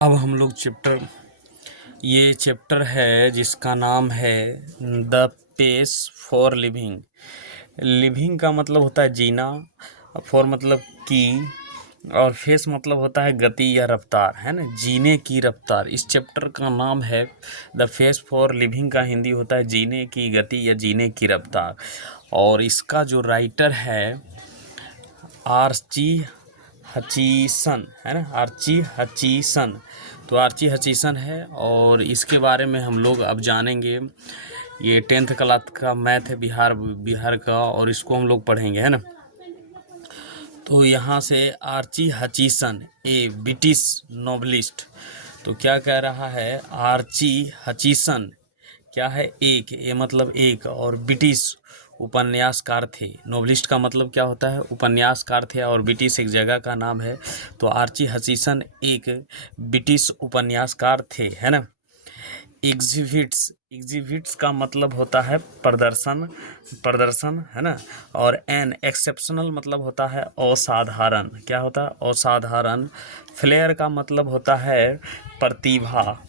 अब हम लोग ये चैप्टर है जिसका नाम है the pace for living. Living का मतलब होता है जीना, फॉर मतलब की, और फेस मतलब होता है गति या रफ्तार, है ना, जीने की रफ्तार। इस चैप्टर का नाम है द फेस फॉर लिविंग, का हिंदी होता है जीने की गति या जीने की रफ्तार। और इसका जो राइटर है आर्ची हचीसन, है ना, आर्ची हचीसन। तो आर्ची हचीसन है और इसके बारे में हम लोग अब जानेंगे। ये 10th क्लास का मैथ है बिहार का, और इसको हम लोग पढ़ेंगे, है ना। तो यहाँ से आर्ची हचीसन, ए ब्रिटिश नोवेलिस्ट। तो क्या कह रहा है, आर्ची हचीसन क्या है, एक, ये मतलब एक, और ब्रिटिश उपन्यासकार थे। नोवेलिस्ट का मतलब क्या होता है, उपन्यासकार थे, और ब्रिटिश एक जगह का नाम है। तो आर्ची हचीसन एक ब्रिटिश उपन्यासकार थे, है ना। एग्जिबिट्स का मतलब होता है प्रदर्शन, है ना। और एन एक्सेप्शनल मतलब होता है असाधारण, क्या होता है, असाधारण। फ्लेयर का मतलब होता है प्रतिभा।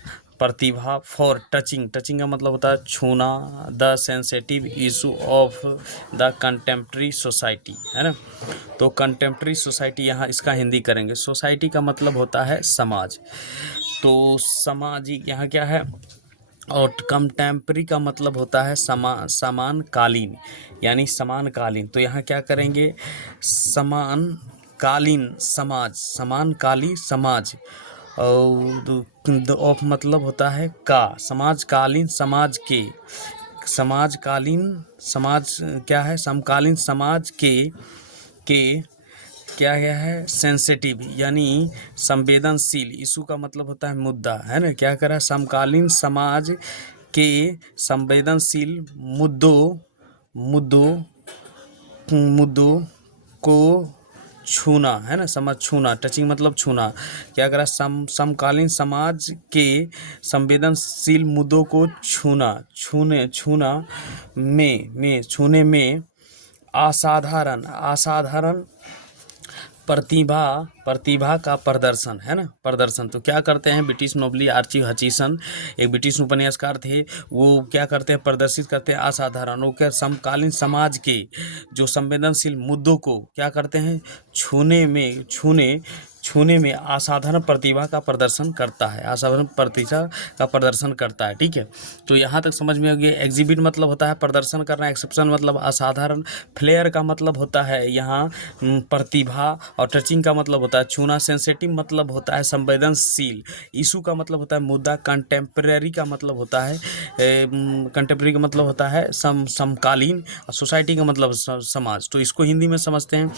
फॉर टचिंग का मतलब होता है छूना। The sensitive issue of the contemporary society, है ना। तो कंटेम्प्रेरी सोसाइटी, यहाँ इसका हिंदी करेंगे। सोसाइटी का मतलब होता है समाज, तो सामाजिक यहाँ क्या है। और कंटेम्प्रेरी का मतलब होता है समानकालीन, यानी समानकालीन। तो यहाँ क्या करेंगे, समानकालीन समाज। और ऑफ मतलब होता है का, समाजकालीन समाज के, समाज क्या है, समकालीन समाज के क्या है, सेंसिटिव यानी संवेदनशील। इशू का मतलब होता है मुद्दा, है ना। क्या करा, समकालीन समाज के संवेदनशील मुद्दों को छूना, है ना, छूना। टचिंग मतलब छूना। क्या करा, समकालीन समाज के संवेदनशील मुद्दों को छूने में असाधारण प्रतिभा का प्रदर्शन, है ना, प्रदर्शन। तो क्या करते हैं, ब्रिटिश नोबली आर्ची हचीसन एक ब्रिटिश उपन्यासकार थे। वो क्या करते हैं, प्रदर्शित करते हैं असाधारण, वो क्या, समकालीन समाज के जो संवेदनशील मुद्दों को क्या करते हैं, छूने में असाधारण प्रतिभा का प्रदर्शन करता है, असाधारण प्रतिभा का प्रदर्शन करता है। ठीक है, तो यहाँ तक समझ में आ गया। एग्जिबिट मतलब होता है प्रदर्शन करना, एक्सेप्शन मतलब असाधारण, फ्लेयर का मतलब होता है यहाँ प्रतिभा, और टचिंग का मतलब होता है छूना, सेंसिटिव मतलब होता है संवेदनशील, इशू का मतलब होता है मुद्दा, कंटेम्प्रेरी का मतलब होता है समकालीन, सोसाइटी का मतलब समाज। तो इसको हिंदी में समझते हैं,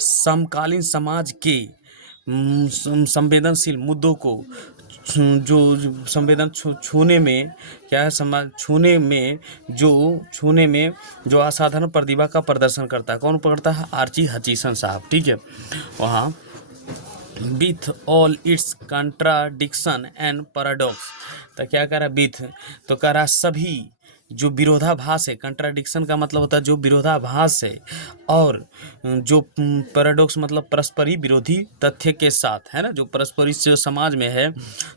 समकालीन समाज के संवेदनशील मुद्दों को जो छूने में क्या है, छूने में जो असाधारण प्रतिभा का प्रदर्शन करता है। कौन पकड़ता है, आर्ची हचीसन साहब। ठीक है, वहाँ with all it's contradiction and paradox. तो क्या कह रहा है, विथ, तो कह रहा सभी जो विरोधाभास है, कंट्राडिक्शन का मतलब होता है जो विरोधाभास है, और जो पैराडॉक्स मतलब परस्परी विरोधी तथ्य के साथ, है ना, जो परस्परी जो समाज में है,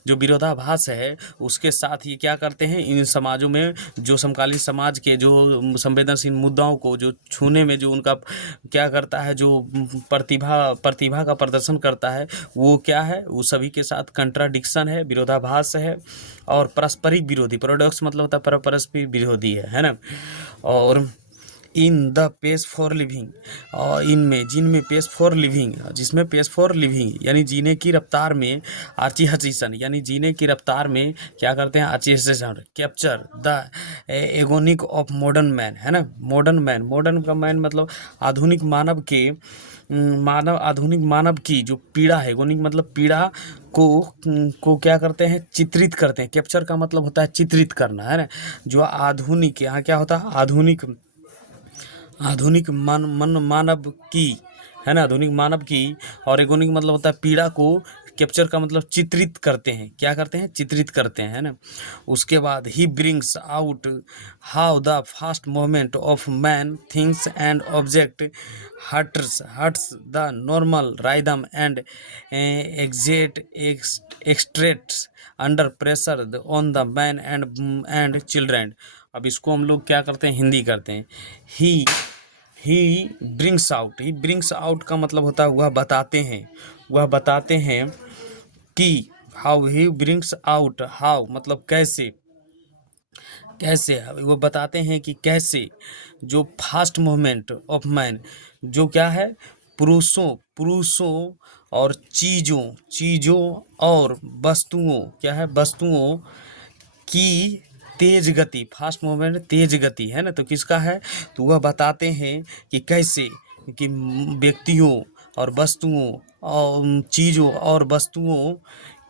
जो विरोधाभास है, उसके साथ ये क्या करते हैं, इन समाजों में जो समकालीन समाज के जो संवेदनशील मुद्दाओं को जो छूने में जो उनका क्या करता है, जो प्रतिभा का प्रदर्शन करता है, वो क्या है, वो सभी के साथ कंट्राडिक्शन है, विरोधाभास है, और पारस्परिक विरोधी, पैराडॉक्स मतलब होता है परस्पर विरोधी है ना। और in the pace for living, और जिनमें पेस फॉर लिविंग, जिसमें पेस फॉर लिविंग यानी जीने की रफ्तार में, आर्ची हचीसन यानी जीने की रफ्तार में क्या करते हैं, Archie Hutchison capture the agony of modern man, है ना। मॉडर्न का मैन मतलब आधुनिक आधुनिक मानव की जो पीड़ा है, एगोनिक मतलब पीड़ा को क्या करते हैं, चित्रित करते हैं। कैप्चर का मतलब होता है चित्रित करना, है ना। जो आधुनिक, यहाँ क्या होता है, आधुनिक मानव की, है ना, आधुनिक मानव की, और एगोनिक मतलब होता है पीड़ा को कैप्चर का मतलब चित्रित करते हैं, क्या करते हैं, चित्रित करते हैं, है ना। उसके बाद ही brings out how the fast movement of man things and object hurts the normal rhythm and exact extracts under pressure on the man and children. अब इसको हम लोग क्या करते हैं, हिंदी करते हैं। ही ब्रिंग्स आउट का मतलब होता है वह बताते हैं कि how he brings out, how मतलब कैसे वो बताते हैं कि कैसे जो फास्ट मूवमेंट ऑफ मैन, जो क्या है, पुरुषों और चीज़ों और वस्तुओं, क्या है, वस्तुओं की तेज गति, फास्ट मूवमेंट तेज गति, है ना। तो किसका है, तो वह बताते हैं कि कैसे कि व्यक्तियों और वस्तुओं और चीज़ों और वस्तुओं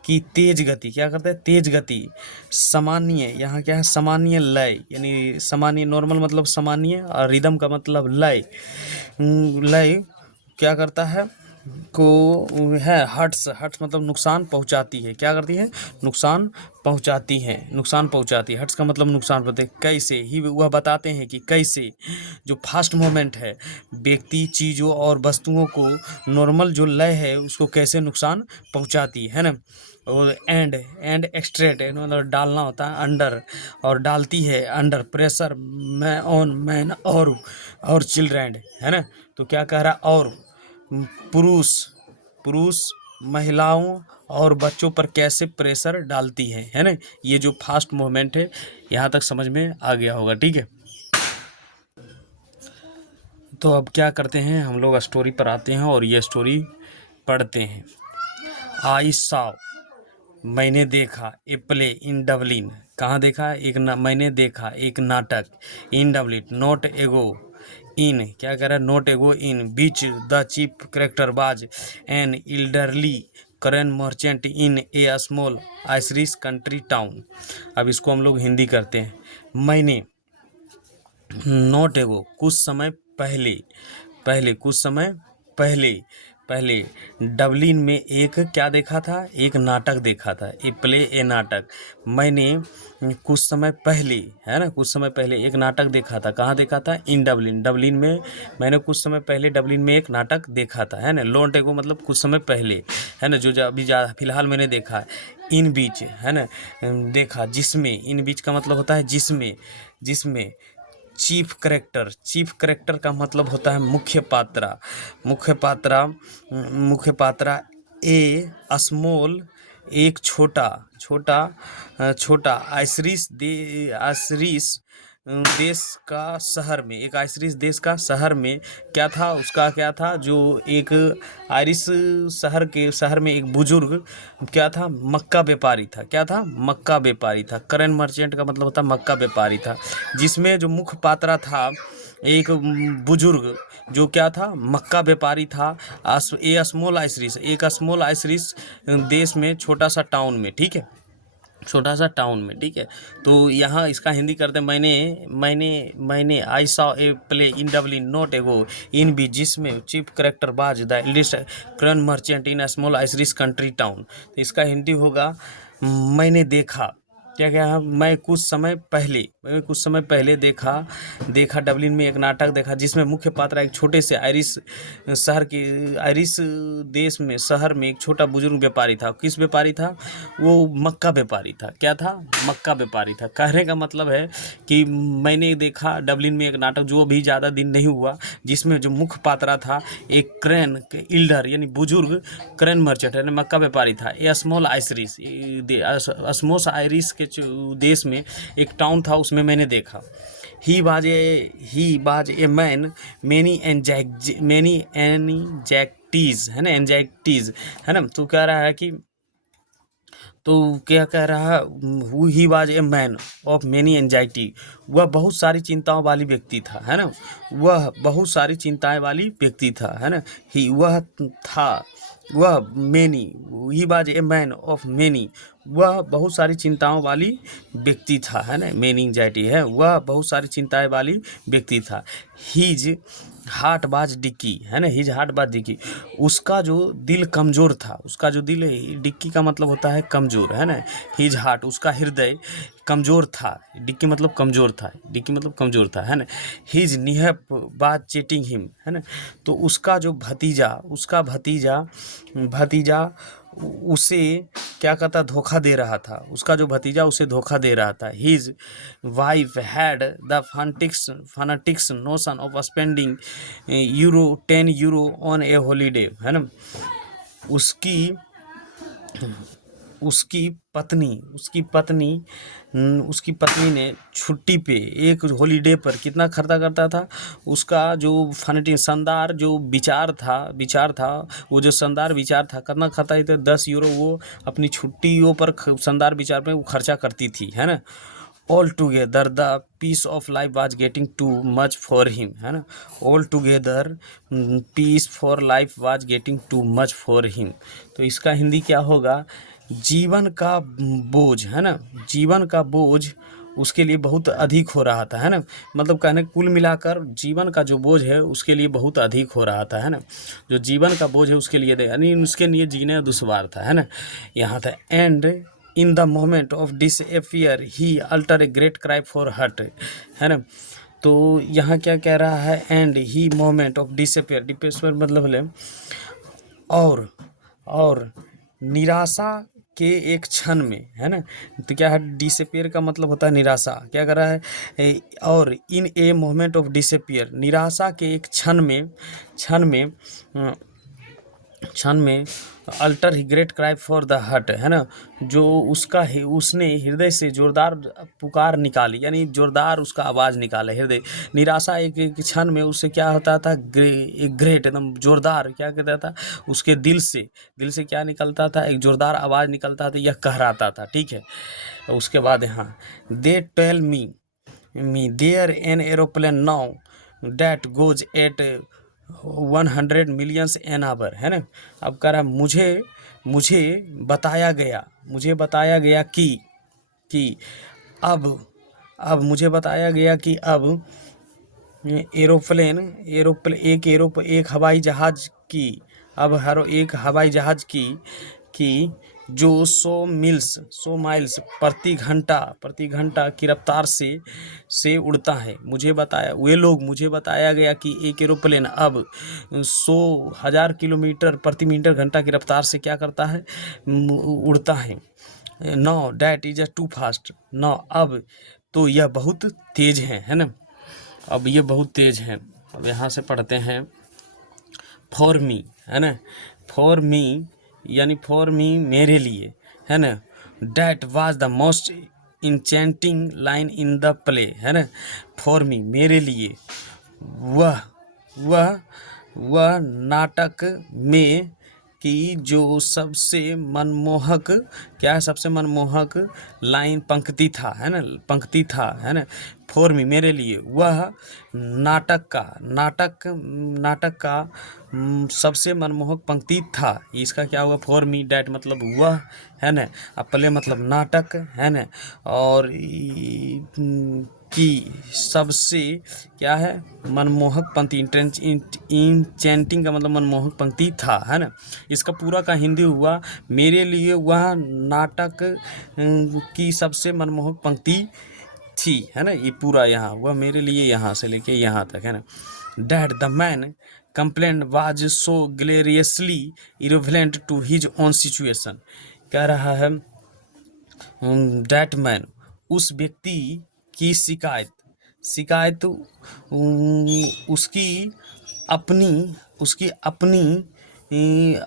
की तेज गति, क्या करते हैं, तेज गति, सामान्य, यहाँ क्या है, सामान्य लय, यानी सामान्य नॉर्मल मतलब सामान्य, और रिदम का मतलब लय, लय क्या करता है को है, हर्ट्स मतलब नुकसान पहुंचाती है, क्या करती है, नुकसान पहुंचाती है, हर्ट्स का मतलब नुकसान पहुंचाती है। कैसे ही वह बताते हैं कि कैसे जो फास्ट मूवमेंट है व्यक्ति, चीज़ों और वस्तुओं को नॉर्मल जो लय है उसको कैसे नुकसान पहुंचाती है ना। और एंड एक्सट्रेट मतलब डालना होता है, अंडर और डालती है, अंडर प्रेशर मैन और चिल्ड्रेन, है ना। तो क्या कह रहा, और पुरुष महिलाओं और बच्चों पर कैसे प्रेशर डालती है ना। ये जो फास्ट मूवमेंट है, यहाँ तक समझ में आ गया होगा, ठीक है। तो अब क्या करते हैं, हम लोग स्टोरी पर आते हैं और ये स्टोरी पढ़ते हैं। आई सॉ, मैंने देखा, ए प्ले इन डबलिन, कहाँ देखा, मैंने देखा एक नाटक, इन डबलिन नॉट एगो, इन क्या कह रहा है, not ago in beach the chief character बाज एन इल्डरली करेन मर्चेंट इन ए स्मॉल आइरिश कंट्री टाउन। अब इसको हम लोग हिंदी करते हैं। मैंने, नॉट एगो कुछ समय पहले डबलिन में एक क्या देखा था, एक नाटक देखा था, ए प्ले, ए नाटक। मैंने कुछ समय पहले, है ना, कुछ समय पहले एक नाटक देखा था, कहाँ देखा था, इन डबलिन में। मैंने कुछ समय पहले डबलिन में एक नाटक देखा था, है ना। लॉन्ट एगो मतलब कुछ समय पहले, है ना, जो अभी फिलहाल मैंने देखा। इन बीच, है ना, देखा जिसमें, इन बीच का मतलब होता है जिसमें चीफ करेक्टर का मतलब होता है मुख्य पात्रा ए स्मॉल एक छोटा आइरिश देश का शहर में, एक आइरिश देश का शहर में क्या था, उसका क्या था, जो एक आयरिश शहर में एक बुजुर्ग क्या था, मक्का व्यापारी था, क्या था, मक्का व्यापारी था। करेन मर्चेंट का मतलब होता है मक्का व्यापारी था, जिसमें जो मुख्य पात्रा था एक बुजुर्ग जो क्या था, मक्का व्यापारी था। एक स्मॉल आइरिश देश में, छोटा सा टाउन में, ठीक है, छोटा सा टाउन में, ठीक है। तो यहाँ इसका हिंदी करते हैं। मैंने I saw a play in Dublin not ago in B, जिसमें chief character was the eldest corn merchant in small Irish country town. तो इसका हिंदी होगा, मैंने देखा, क्या क्या है, मैं कुछ समय पहले देखा डबलिन में एक नाटक देखा, जिसमें मुख्य पात्र एक छोटे से आयरिश देश में, शहर में एक छोटा बुजुर्ग व्यापारी था। किस व्यापारी था वो, मक्का व्यापारी था, क्या था, मक्का व्यापारी था। कहने का मतलब है कि मैंने देखा डबलिन में एक नाटक जो अभी ज़्यादा दिन नहीं हुआ, जिसमें जो मुख्य पात्रा था एक क्रेन इल्डर यानी बुजुर्ग क्रेन मर्चेंट यानी मक्का व्यापारी था। ये स्मॉल आइरिश के देश में एक टाउन था, उसमें मैंने देखा। ही बाज ए मैन मैनी एंजाइटीज, है ना, एंजाइटीज, है ना। तो कह रहा है कि, तो क्या कह रहा है, he was a man of many anxiety, वह बहुत सारी चिंताओं वाली व्यक्ति था, है ना, वह बहुत सारी चिंताएं वाली व्यक्ति था, है ना। ही वह था, वह many, he was a man of many, वह बहुत सारी चिंताओं वाली व्यक्ति था, है ना, मेन एंजाइटी है, वह बहुत सारी चिंताएं वाली व्यक्ति था। हिज हार्ट बाज डिक्की, है ना, हिज हार्ट बाज डिक्की, उसका जो दिल कमज़ोर था, उसका जो दिल, डिक्की का मतलब होता है कमज़ोर, है ना, हिज हार्ट, उसका हृदय कमज़ोर था, डिक्की मतलब कमज़ोर था, डिक्की मतलब कमज़ोर था, है ना। हिज निहप बाज चीटिंग हिम, है ना, तो उसका जो भतीजा, उसका भतीजा उसे क्या कहता, धोखा दे रहा था, उसका जो भतीजा उसे धोखा दे रहा था। His wife had the fanatics notion of spending €10 on a holiday, है ना, उसकी उसकी पत्नी ने छुट्टी पे एक हॉलीडे पर कितना खर्चा करता था, उसका जो फनेटिक शानदार जो विचार था, वो जो शानदार विचार था, कितना खर्चा था, €10 वो अपनी छुट्टियों पर शानदार विचार पे वो खर्चा करती थी, है ना। All together the piece of life was getting too much for him, है ना, all together piece for life was getting too much for him. तो इसका हिंदी क्या होगा, जीवन का बोझ, है ना, जीवन का बोझ उसके लिए बहुत अधिक हो रहा था, है ना, मतलब कहने कुल मिलाकर जीवन का जो बोझ है उसके लिए बहुत अधिक हो रहा था, है ना, जो जीवन का बोझ है उसके लिए, यानी उसके लिए जीना दुश्वार था, है ना, यहाँ था। And in the moment of disappear he alter a great cry for hurt, है ना, तो यहाँ क्या कह रहा है, and he moment of disappear मतलब है और निराशा के एक क्षण में, है ना, तो क्या है, डिसअपियर का मतलब होता है निराशा, क्या कर रहा है, और in a moment of disappear, निराशा के एक क्षण में alter he great cry for the hurt, है ना, जो उसने हृदय से जोरदार पुकार निकाली, यानी जोरदार उसका आवाज़ निकाला हृदय, निराशा एक क्षण में उससे क्या होता था, एक ग्रेट एकदम जोरदार, क्या कहता था, उसके दिल से क्या निकलता था, एक जोरदार आवाज़ निकलता था, यह कहराता था, ठीक है। उसके बाद यहाँ they tell me there an aeroplane now that goes at 100 millions an hour, है ना। अब कह रहा मुझे बताया गया कि अब मुझे बताया गया कि अब एक हवाई जहाज़ की, अब हर एक हवाई जहाज़ की जो 100 माइल्स प्रति घंटा की रफ्तार से उड़ता है, मुझे बताया गया कि एक एरोप्लेन अब 100,000 किलोमीटर प्रति मीटर घंटा की रफ्तार से क्या करता है, उड़ता है। No that is too fast, no अब तो यह बहुत तेज है ना, अब ये बहुत तेज है। अब यहाँ से पढ़ते हैं फॉर मी, है ना, फॉर मी यानी फॉर मी मेरे लिए, है ना, that was the most enchanting line in the play, है ना, फॉर मी मेरे लिए वह नाटक में कि जो सबसे मनमोहक लाइन पंक्ति था, है ना, फॉर मी मेरे लिए वह नाटक का सबसे मनमोहक पंक्ति था। इसका क्या हुआ, फॉर मी डैट मतलब वह, है ना, अब प्ले मतलब नाटक, है ना, और की सबसे क्या है, मनमोहक पंक्ति, इंचेंटिंग का मतलब मनमोहक पंक्ति था, है ना। इसका पूरा का हिंदी हुआ मेरे लिए वह नाटक की सबसे मनमोहक पंक्ति थी, है ना, ये पूरा यहाँ हुआ मेरे लिए, यहाँ से लेके यहाँ तक, है ना। Dad the man complaint was so gloriously irrelevant to his own situation, कह रहा है डैट मैन उस व्यक्ति की शिकायत उसकी अपनी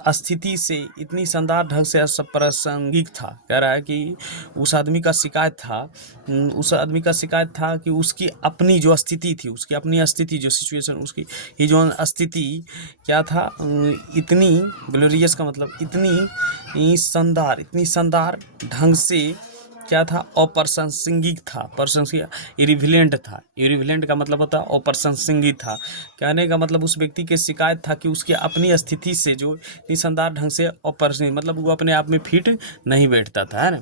स्थिति से इतनी शानदार ढंग से अप्रासंगिक था। कह रहा है कि उस आदमी का शिकायत था कि उसकी अपनी जो स्थिति थी, उसकी अपनी स्थिति जो सिचुएशन, उसकी ही जो स्थिति क्या था, इतनी ग्लोरियस का मतलब इतनी शानदार ढंग से क्या था, अप्रशंसनीय था, प्रशंसनीय, इरिविलेंट था। इरिविलेंट का मतलब होता है अप्रशंसनीय था। कहने का मतलब उस व्यक्ति की शिकायत था कि उसकी अपनी स्थिति से जो निसंदार ढंग से अप्रशंसनीय, मतलब वो अपने आप में फिट नहीं बैठता था, है ना।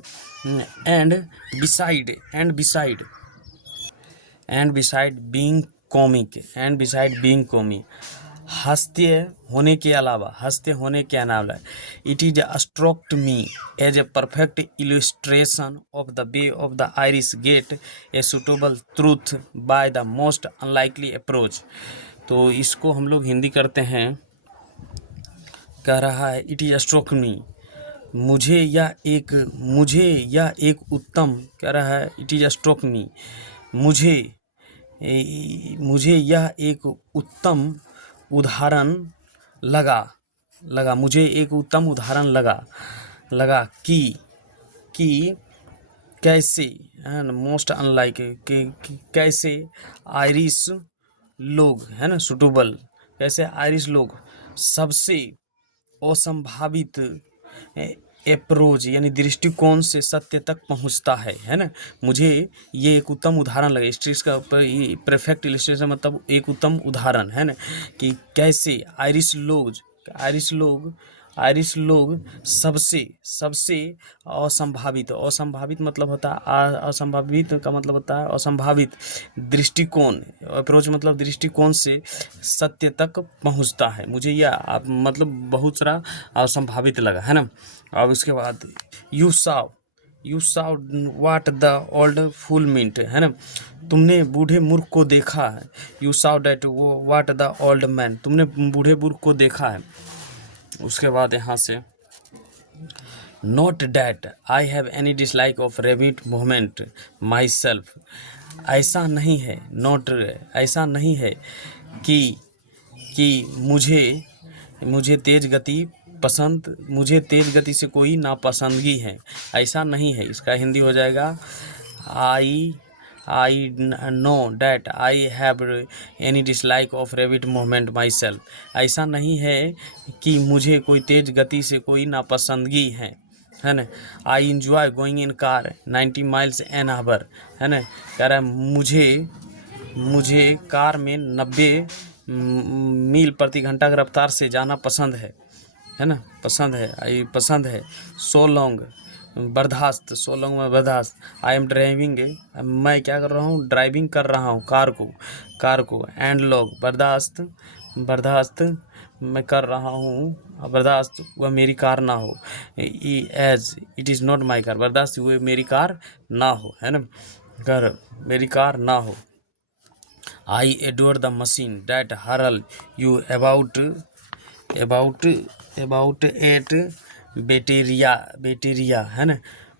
एंड बिसाइड बीइंग कॉमिक, हास्य होने के अलावा, it is stroked me as a perfect illustration of the way of the Irish get a suitable truth by the most unlikely approach. तो इसको हम लोग हिंदी करते हैं, कह रहा है इट इज स्ट्रोक मी, मुझे यह एक उत्तम, कह रहा है इट इज स्ट्रोक मी, मुझे यह एक उत्तम उदाहरण लगा कि कैसे, है ना, मोस्ट अनलाइक, कि कैसे आयरिश लोग, है ना, सुटेबल, कैसे आयरिश लोग सबसे असंभावित अप्रोच यानी दृष्टिकोण से सत्य तक पहुंचता है ना। मुझे ये एक उत्तम उदाहरण लगा, स्ट्रीस का परफेक्ट इलस्ट्रेशन मतलब एक उत्तम उदाहरण, है ना, कि कैसे आयरिश लोग सबसे असंभावित मतलब होता है, असंभावित का मतलब होता है असंभावित दृष्टिकोण, अप्रोच मतलब दृष्टिकोण से सत्य तक पहुंचता है। मुझे यह मतलब बहुत सारा असंभावित लगा, है ना। अब उसके बाद you saw what the old fool meet, है ना, तुमने बूढ़े मूर्ख को देखा है। You saw that what the old man, तुमने बूढ़े मूर्ख को देखा है। उसके बाद यहाँ से not that I have any dislike of rabbit movement my self, ऐसा नहीं है कि मुझे तेज गति से कोई नापसंदगी है, ऐसा नहीं है। इसका हिंदी हो जाएगा I know that I have any dislike of rabbit movement my self, ऐसा नहीं है कि मुझे कोई तेज गति से कोई नापसंदगी है ना। I enjoy going in car 90 miles N hour, है ना, कह रहा है मुझे कार में 90 मील प्रति घंटा की रफ्तार से जाना पसंद है ना, पसंद है। सो लॉन्ग में बर्दाश्त, आई एम ड्राइविंग, मैं क्या कर रहा हूँ, ड्राइविंग कर रहा हूँ कार को, एंड लॉन्ग, बर्दाश्त मैं कर रहा हूँ, बर्दाश्त वह मेरी कार ना हो, as it is not my car, बर्दाश्त हुए मेरी कार ना हो, है ना, कर मेरी कार ना हो। आई एडोर द मशीन डैट हरल यू अबाउट एट बैटेरिया, है ना।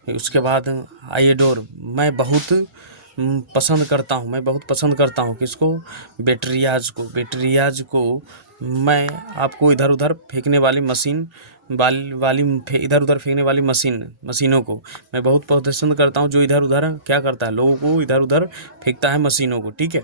उसके बाद आई एडोर, मैं बहुत पसंद करता हूँ किसको, बैटेरियाज को मैं आपको इधर उधर फेंकने वाली मशीनों को मैं बहुत पसंद करता हूँ, जो इधर उधर क्या करता है, लोगों को इधर उधर फेंकता है, मशीनों को, ठीक है।